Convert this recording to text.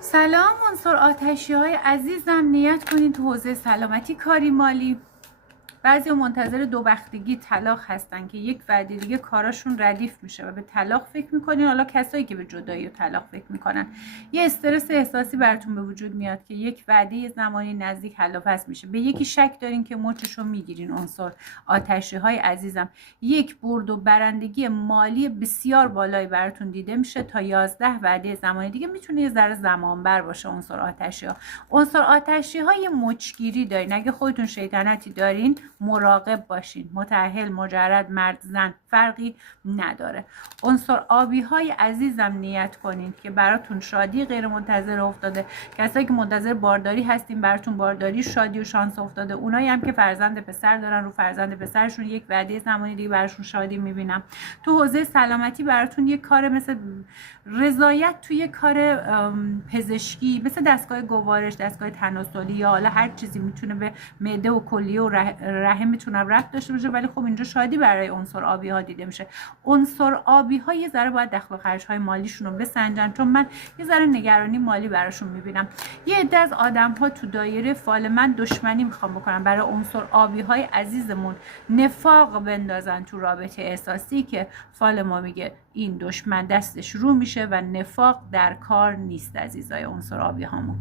سلام عنصر آتشی های عزیزم، نیت کنید تو حوزه سلامتی کاری مالی. بعضی منتظر دوبختگی طلاق هستن که یک وعده دیگه کاراشون ردیف میشه و به طلاق فکر میکنین. حالا کسایی که به جدایی و طلاق فکر میکنن یه استرس احساسی براتون به وجود میاد که یک وعده زمانی نزدیک حل و فصل میشه. به یکی شک دارین که مچشو میگیرین. عنصر آتشی های عزیزم، یک برد و برندگی مالی بسیار بالایی براتون دیده میشه. تا 11 وعده زمانی دیگه میتونه یه ذره زمان بر باشه. عنصر آتشی ها، عنصر آتشی های مچگیری دارین. اگه خودتون شیطنتی دارین مراقب باشین. متأهل، مجرد، مرد، زن فرقی نداره. عنصر آبی های عزیزم، نیت کنین که براتون شادی غیر منتظره افتاده. کسایی که منتظر بارداری هستین براتون بارداری، شادی و شانس افتاده. اونایی هم که فرزند پسر دارن رو فرزند پسرشون یک وعده زمانی دیگه براشون شادی میبینم. تو حوزه سلامتی براتون یک کار مثل رضایت توی کار پزشکی، مثل دستگاه گوارش، دستگاه تناسلی یا حالا هر چیزی میتونه به معده و کلیه و رحم میتونه ربط داشته باشه، ولی خب اینجا شادی برای عنصر آبی ها دیده میشه. عنصر آبی ها یه ذره باید دخل و خرج های مالیشون رو بسنجن، چون من یه ذره نگرانی مالی براشون میبینم. یه عده از آدم ها تو دایره فال من دشمنی میخوام بکنم برای عنصر آبی های عزیزمون، نفاق بندازن تو رابطه احساسی که فال ما میگه این دشمن دستش رو میشه و نفاق در کار نیست. عزیزای عنصر آبی هامون،